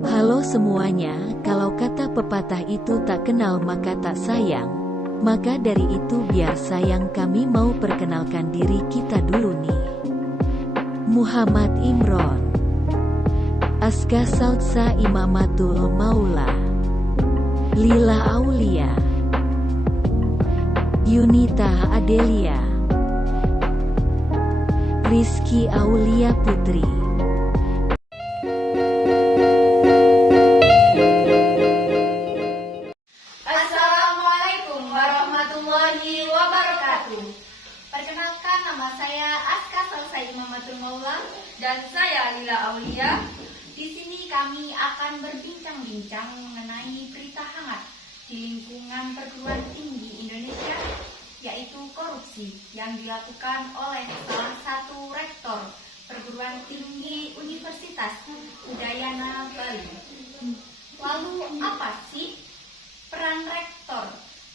Halo semuanya, kalau kata pepatah itu tak kenal maka tak sayang. Maka dari itu biar sayang kami mau perkenalkan diri kita dulu nih. Muhammad Imron, Aska Sautsa Imamatul Maula, Lila Aulia, Yunita Adelia, Rizky Aulia Putri. Assalamualaikum warahmatullahi wabarakatuh. Perkenalkan, nama saya Aska Sautsa Imamatul Maula Dan saya Lila Aulia. Di sini kami akan berbincang-bincang mengenai berita hangat di lingkungan perguruan tinggi Indonesia, yaitu korupsi yang dilakukan oleh salah satu rektor perguruan tinggi Universitas Udayana Bali. Lalu apa sih peran rektor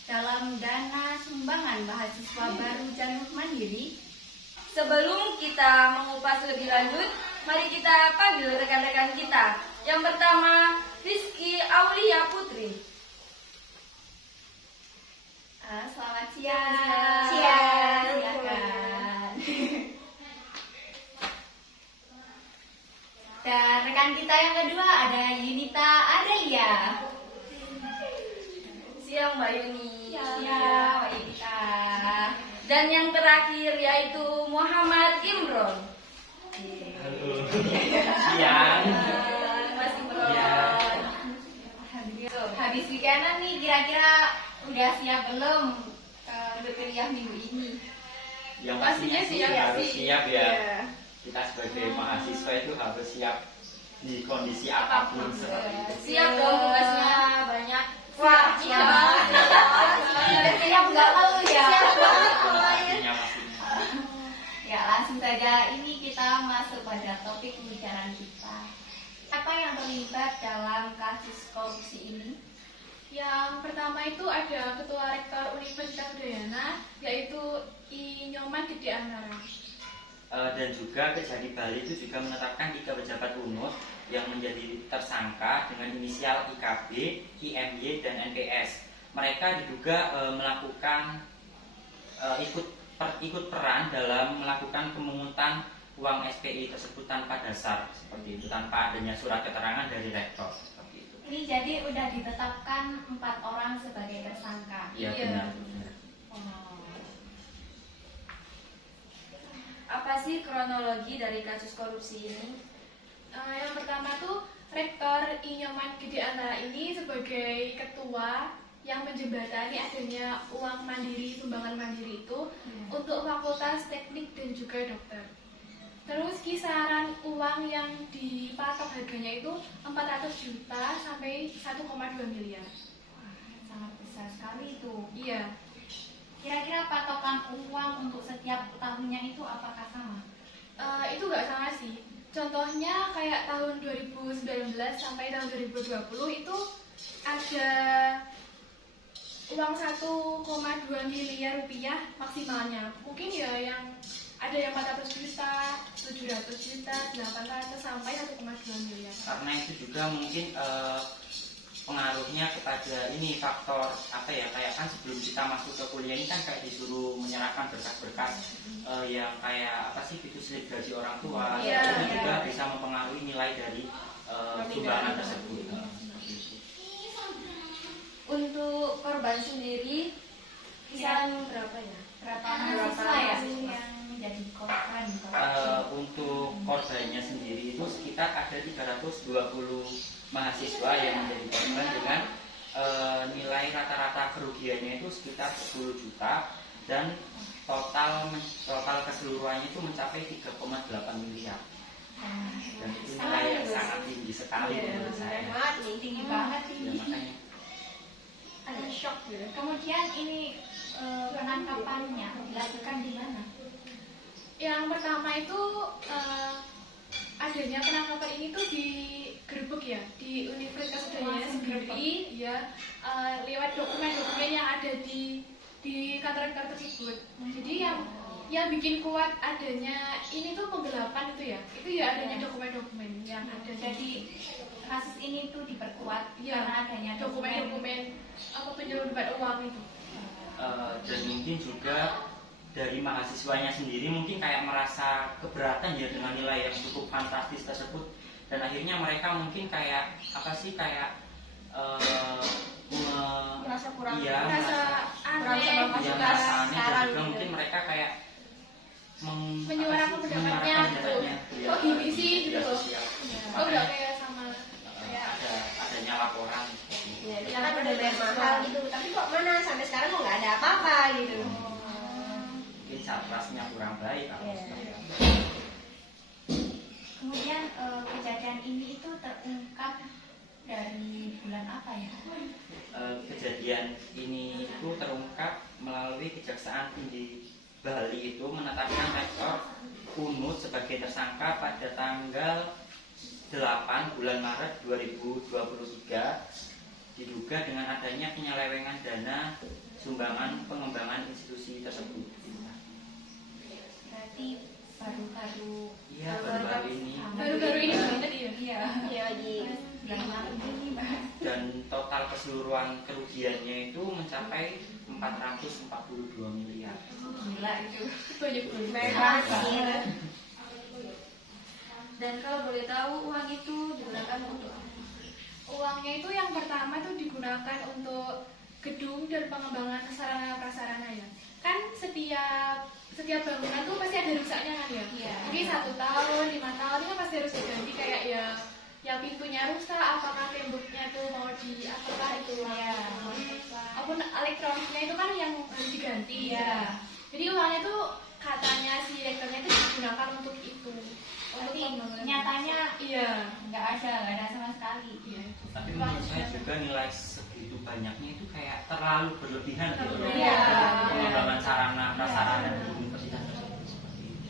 dalam dana sumbangan mahasiswa baru jalur mandiri? Sebelum kita mengupas lebih lanjut, mari kita panggil rekan-rekan kita. Yang pertama, Rizky Aulia Putri. Selamat siang. Silakan. Dan rekan kita yang kedua ada Yunita Adelia. Siang Mbak Yuni. Siang, Mbak Yunita. Dan yang terakhir yaitu Muhammad Imron. Halo. Siang. Mas Imron. Ya. Habis weekendan nih, kira-kira udah siap belum untuk kuliah minggu ini? Yang pastinya sih harus siap ya. Iya. Kita sebagai mahasiswa itu harus siap di kondisi apapun seperti itu. Siap dong tugasnya banyak. Wah, Iya. siap nggak malu ya? Pastinya. Ya, langsung saja ini kita masuk pada topik pembicaraan kita. Apa yang terlibat dalam kasus korupsi ini? Yang pertama itu ada Ketua Rektor Universitas Udayana, yaitu I Nyoman Gede Antara. Dan juga Kejati Bali itu juga menetapkan 3 pejabat UNUS yang menjadi tersangka dengan inisial IKB, IMY, dan NPS. Mereka diduga melakukan ikut peran dalam melakukan pemungutan uang SPI tersebut tanpa dasar, seperti itu, tanpa adanya surat keterangan dari rektor, seperti itu. Ini jadi udah ditetapkan 4 orang sebagai tersangka. Iya, benar. Apa sih kronologi dari kasus korupsi ini? Yang pertama tuh Rektor I Nyoman Gede Antara ini sebagai ketua yang menjembatani adanya uang mandiri, sumbangan mandiri itu untuk fakultas teknik dan juga dokter. Terus kisaran uang yang dipatok harganya itu 400 juta sampai 1,2 miliar. Sangat besar sekali itu. Iya. Kira-kira patokan uang untuk setiap tahunnya itu apakah sama? Itu nggak sama sih. Contohnya kayak tahun 2019 sampai tahun 2020 itu ada uang 1,2 miliar rupiah maksimalnya. Mungkin ya yang ada yang 400 juta, 700 juta, 800 sampai 1,2 miliar. Karena itu juga mungkin pengaruhnya kepada ini faktor apa ya, kayak kan sebelum kita masuk ke kuliah ini kan kayak disuruh menyerahkan berkas-berkas yang kayak apa sih, gitu, slip gaji orang tua. Iya, Itu iya. juga bisa mempengaruhi nilai dari sumbangan tersebut. Untuk korban sendiri kisaran berapa ya? Berapa mahasiswa ya yang menjadi korban? Untuk korbannya sendiri itu sekitar ada 320 mahasiswa yang menjadi korban dengan nilai rata-rata kerugiannya itu sekitar 10 juta dan total keseluruhannya itu mencapai 3,8 miliar. Dan itu nilai yang sangat tinggi sekali menurut saya. Tinggi banget Ya, ini. makanya Ada shock gitu. Kemudian ini penangkapannya dilakukan di mana? Yang pertama itu adanya penangkapan ini tuh di Gerbek ya, di Universitas Udayana sendiri ya, lewat dokumen-dokumen yang ada di kantor rektor tersebut. Jadi yang yang bikin kuat adanya ini tuh penggelapan itu ya adanya dokumen-dokumen yang ada. Jadi kasus ini tuh diperkuat ya, karena adanya dokumen-dokumen apa penyelundupan uang itu. Dan mungkin juga dari mahasiswanya sendiri mungkin kayak merasa keberatan ya dengan nilai yang cukup fantastis tersebut, dan akhirnya mereka mungkin kayak apa sih kayak merasa kurang, iya, merasa kurang aneh, sama iya, masukan merasa aneh, dan saran juga gitu. mungkin mereka kayak Menyuarakan pendapatnya gitu. ya, Kok gini sih media gitu. sosial. Kok nggak kayak sama Kayak adanya laporan seperti itu. Ya, kita kan udah bayar mahal gitu, tapi kok mana sampai sekarang kok nggak ada apa-apa gitu. Mungkin satrasnya kurang baik atau Iya. seperti apa. Kemudian kejadian ini itu terungkap dari bulan apa ya? Kejadian ini itu terungkap melalui Kejaksaan Tinggi Bali itu menetapkan rektor Unut sebagai tersangka pada tanggal 8 bulan Maret 2023 diduga dengan adanya penyelewengan dana sumbangan pengembangan institusi tersebut. Berarti baru-baru Iya, baru-baru ini. baru-baru ini banget ya. Iya. Iya lagi. Bulan Maret ini, Mbak. Dan total keseluruhan kerugiannya itu mencapai 442 miliar. Gila itu. Banyak banget. Banyak sih. Dan kalau boleh tahu uang itu digunakan untuk apa? Uangnya itu yang pertama tuh digunakan untuk gedung dan pengembangan sarana prasarana ya. Kan setiap bangunan tuh pasti ada rusaknya kan ya. Iya. Mungkin 1 tahun, 5 tahun ini kan pasti harus diganti kayak ya pintunya rusak, apakah temboknya tuh mau apakah itu Iya. apapun elektroniknya itu kan yang harus diganti. Iya. Jadi uangnya tuh katanya si rektornya itu digunakan untuk itu. Tapi Untuk nyatanya iya. nggak ada sama sekali. Iya. Tapi menurut saya juga nilai segitu banyaknya itu kayak terlalu berlebihan gitu loh. Iya. Pengembangan sarana prasarana di universitas tersebut seperti itu.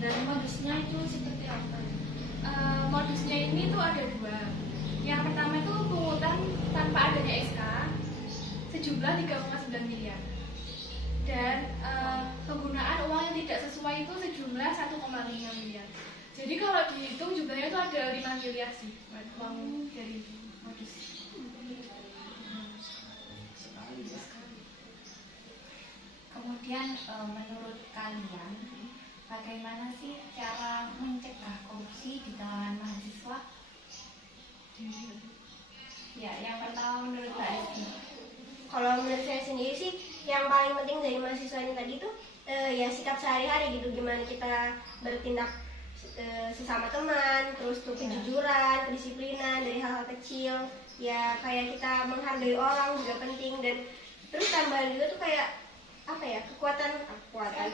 Dan modusnya itu seperti apa? Modusnya ini tuh ada 2. Yang pertama itu pungutan tanpa adanya SK sejumlah 3,9 miliar. Dan penggunaan uang yang tidak sesuai itu sejumlah 1,5 miliar. Jadi kalau dihitung jumlahnya itu ada 5 miliar sih uang dari modus. Sekali ya. Kemudian menurut kalian bagaimana sih cara mencegah korupsi di kalangan mahasiswa? Ya, yang pertama menurut Mbak Rizky. Kalau menurut saya sendiri sih yang paling penting dari mahasiswa ini tadi tuh ya sikap sehari-hari gitu, gimana kita bertindak sesama teman, terus tuh kejujuran, kedisiplinan dari hal-hal kecil, ya kayak kita menghargai orang juga penting. Dan terus tambahan juga tuh kayak apa ya, kekuatan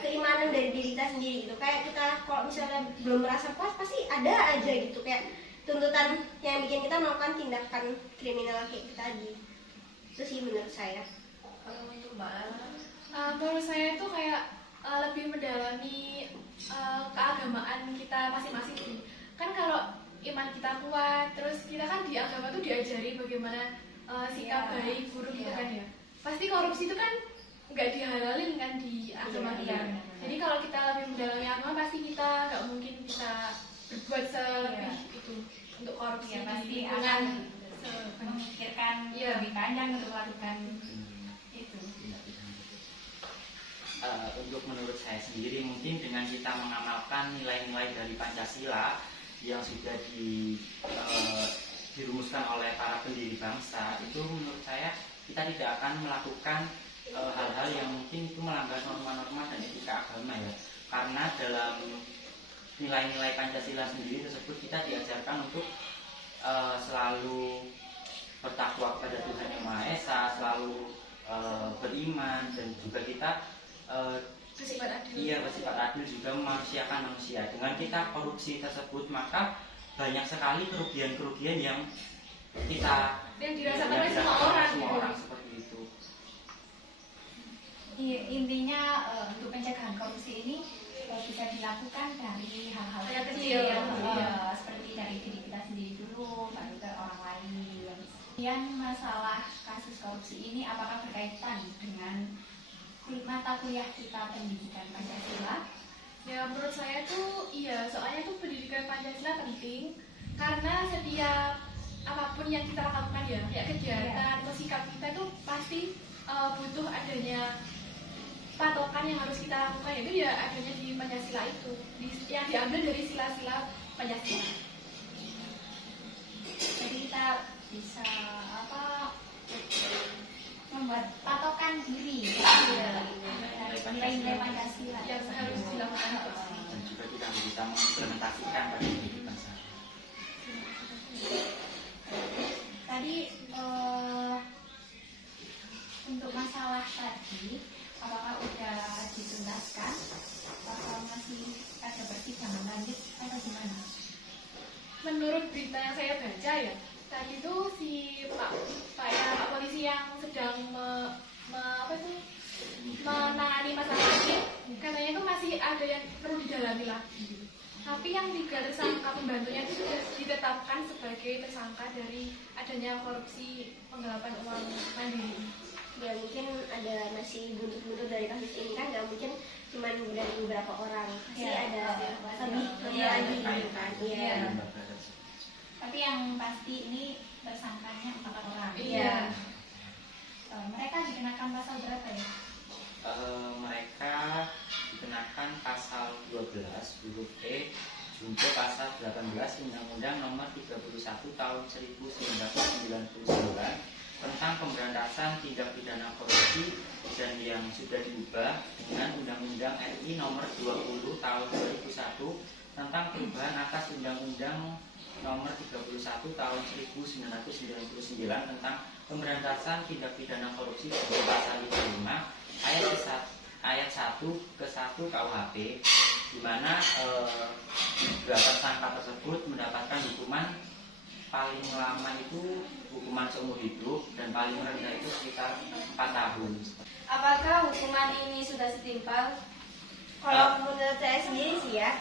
keimanan dari diri kita sendiri gitu. Kayak kita kalau misalnya belum merasa puas pasti ada aja gitu kayak tuntutan yang bikin kita melakukan tindakan kriminal kayak tadi. Itu sih menurut saya. Kalau untuk Menurut saya itu kayak lebih mendalami keagamaan kita masing-masing sih. Kan kalau iman kita kuat, terus kita kan di agama tuh diajari bagaimana sikap baik, buruk gitu kan ya. Pasti korupsi itu kan nggak dihalalin kan di agama kita. Jadi kalau kita lebih mendalami agama, pasti kita nggak mungkin kita berbuat selebih itu untuk korupsi. Ya, pasti di akan lingkungan. memikirkan lebih panjang untuk melakukan itu. Untuk menurut saya sendiri mungkin dengan kita mengamalkan nilai-nilai dari Pancasila yang sudah dirumuskan oleh para pendiri bangsa, itu menurut saya kita tidak akan melakukan hal-hal yang mungkin itu melanggar norma-norma dan etika agama ya. Karena dalam nilai-nilai Pancasila sendiri tersebut kita diajarkan untuk selalu bertakwa kepada Tuhan Yang Maha Esa, selalu beriman, dan juga kita Bersifat adil. iya bersifat adil, juga memanusiakan manusia. Dengan kita korupsi tersebut, maka banyak sekali kerugian-kerugian yang kita Yang dirasakan oleh dirasakan semua orang semua gitu. orang seperti itu. Intinya untuk pencegahan korupsi ini bisa dilakukan dari hal-hal Hal kecil, kecil, iya. seperti dari diri kita sendiri dulu, baru ke orang lain. Kemudian masalah kasus korupsi ini apakah berkaitan dengan 5 mata kuliah kita pendidikan Pancasila? Ya menurut saya tuh iya, soalnya tuh pendidikan Pancasila penting karena setiap apapun yang kita lakukan ya, kayak kegiatan atau sikap kita tuh pasti butuh adanya patokan yang harus kita lakukan, itu ya adanya di Pancasila itu, yang diambil dari sila-sila Pancasila. Jadi kita bisa membuat patokan diri dari nilai-nilai Pancasila Yang harus dilakukan terus. Dan juga kita bisa mengimplementasikan pada kehidupan sehari. Tadi untuk masalah tadi, apakah udah dituntaskan atau masih ada persidangan lanjut atau gimana? Menurut berita yang saya baca ya, tadi itu si Pak polisi yang sedang menangani masalah ini, katanya itu masih ada yang perlu didalami lagi gitu. Tapi yang 3 tersangka pembantunya itu sudah ditetapkan sebagai tersangka dari adanya korupsi penggelapan uang mandiri. Ya mungkin ada masih buntut-buntut dari kasus ini kan, nggak mungkin cuma dari beberapa orang, pasti ada lebih lagi gitu kan. Iya. Tapi yang pasti ini tersangkanya 4 orang. Iya. Mereka dikenakan pasal berapa ya? Mereka dikenakan pasal 12 huruf E junto pasal 18 Undang-Undang Nomor 31 Tahun 1999 tentang pemberantasan tindak pidana korupsi dan yang sudah diubah dengan Undang-Undang RI Nomor 20 Tahun 2001 tentang perubahan atas Undang-Undang Nomor 31 Tahun 1999 tentang pemberantasan tindak pidana korupsi sebagai pasal 55 ayat 1 ke 1 KUHP, di mana tersangka tersebut mendapatkan hukuman paling lama itu hukuman seumur hidup dan paling rendah itu sekitar 4 tahun. Apakah hukuman ini sudah setimpal? Kalau menurut saya sendiri sih ya,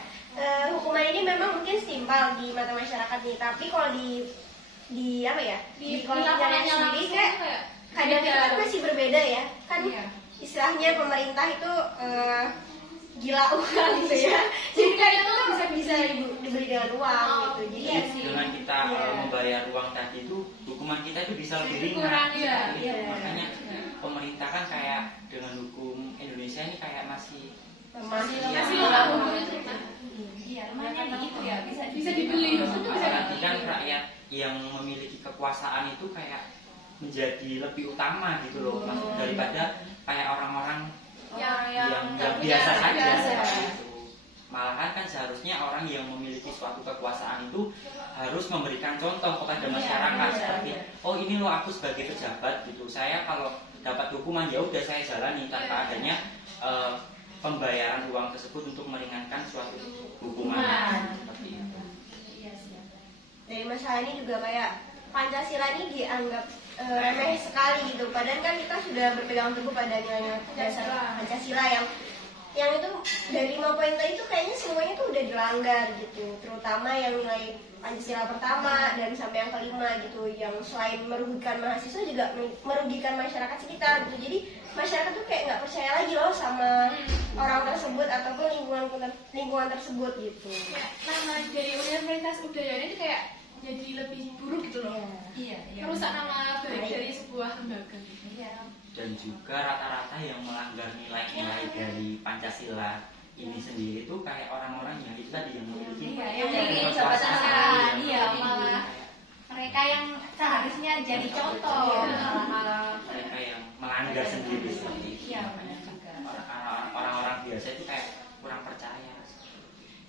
hukuman ini memang mungkin setimpal di mata masyarakat nih, tapi kalau di apa ya, di kolonialnya sendiri kadang itu kan masih berbeda ya kan. Istilahnya pemerintah itu gila uang gitu ya, jadi kadang itu bisa dibeli dengan uang gitu. Jadi dengan kita membayar uang tadi itu hukuman kita itu bisa lebih ringan. Makanya pemerintah kan kayak dengan hukum Indonesia ini kayak masih lumayan gitu ya, bisa dibeli. Apalagi kan rakyat yang memiliki kekuasaan itu kayak menjadi lebih utama gitu loh, daripada kayak orang-orang yang biasa saja gitu. Malahan kan seharusnya orang yang memiliki suatu kekuasaan itu harus memberikan contoh kepada masyarakat seperti oh ini loh aku sebagai pejabat gitu, saya kalau dapat hukuman ya udah saya jalani tanpa adanya pembayaran uang tersebut untuk meringankan suatu hukuman seperti itu. Dari masalah ini juga kayak Pancasila ini dianggap remeh sekali gitu, padahal kan kita sudah berpegang teguh pada nilai dasar Pancasila yang itu dari 5 poin tadi itu kayaknya semuanya tuh udah dilanggar gitu, terutama yang nilai Pancasila pertama dan sampai yang kelima gitu, yang selain merugikan mahasiswa juga merugikan masyarakat sekitar gitu. Jadi masyarakat tuh kayak nggak percaya lagi loh sama orang tersebut ataupun lingkungan tersebut gitu. Nama dari Universitas Udayana itu kayak jadi lebih buruk gitu loh. Merusak nama baik dari sebuah lembaga. Dan juga rata-rata yang melanggar nilai-nilai dari Pancasila ini sendiri itu kayak orang-orang yang itu tadi yang memiliki kekuasaan, malah mereka yang seharusnya jadi contoh, mereka yang melanggar sendiri seperti itu. Orang-orang biasa itu kayak kurang percaya.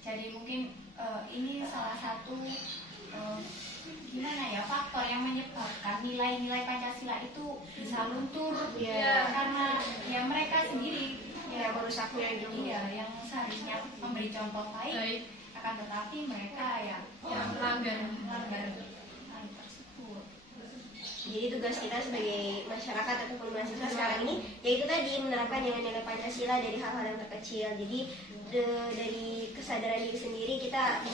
Jadi mungkin ini salah satu gimana ya, faktor yang menyebabkan nilai-nilai Pancasila itu bisa luntur karena ya mereka sendiri yang merusaknya gitu. Yang seharusnya memberi contoh baik, akan tetapi mereka yang melanggar hal tersebut. Jadi tugas kita sebagai masyarakat ataupun mahasiswa sekarang ini yaitu tadi menerapkan nilai-nilai Pancasila dari hal-hal yang terkecil. Jadi dari kesadaran diri sendiri kita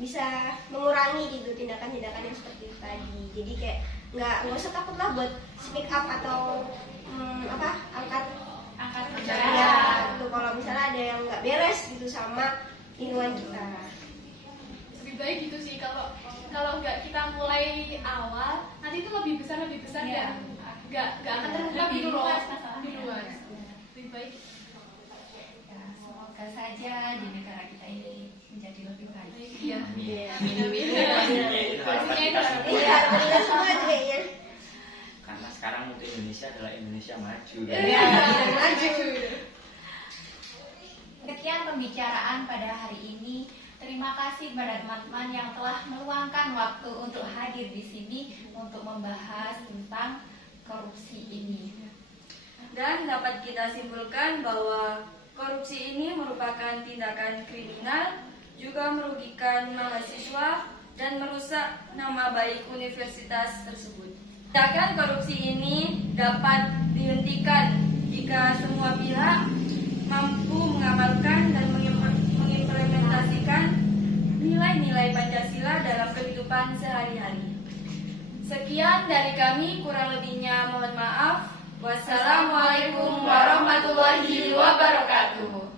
bisa mengurangi gitu tindakan-tindakan yang seperti itu tadi. Jadi kayak nggak usah takut lah buat speak up atau angkat sama lingkungan kita. Lebih baik gitu sih, kalau nggak kita mulai awal, nanti itu lebih besar Iya. nggak akan terbuka Lebih gitu loh. luas masalahnya. Lebih luas. Lebih baik. Ya, semoga saja di negara kita ini menjadi lebih baik. Iya. Amin. Amin. Itu harapan kita semua. Iya, kita semua kayaknya. Karena sekarang untuk Indonesia adalah Indonesia maju. Iya. Maju. Sekian pembicaraan pada hari ini. Terima kasih pada teman-teman yang telah meluangkan waktu untuk hadir di sini untuk membahas tentang korupsi ini. Dan dapat kita simpulkan bahwa korupsi ini merupakan tindakan kriminal, juga merugikan mahasiswa dan merusak nama baik universitas tersebut. Tindakan korupsi ini dapat dihentikan jika semua pihak mampu mengamalkan dan mengimplementasikan nilai-nilai Pancasila dalam kehidupan sehari-hari. Sekian dari kami, kurang lebihnya mohon maaf. Wassalamualaikum warahmatullahi wabarakatuh.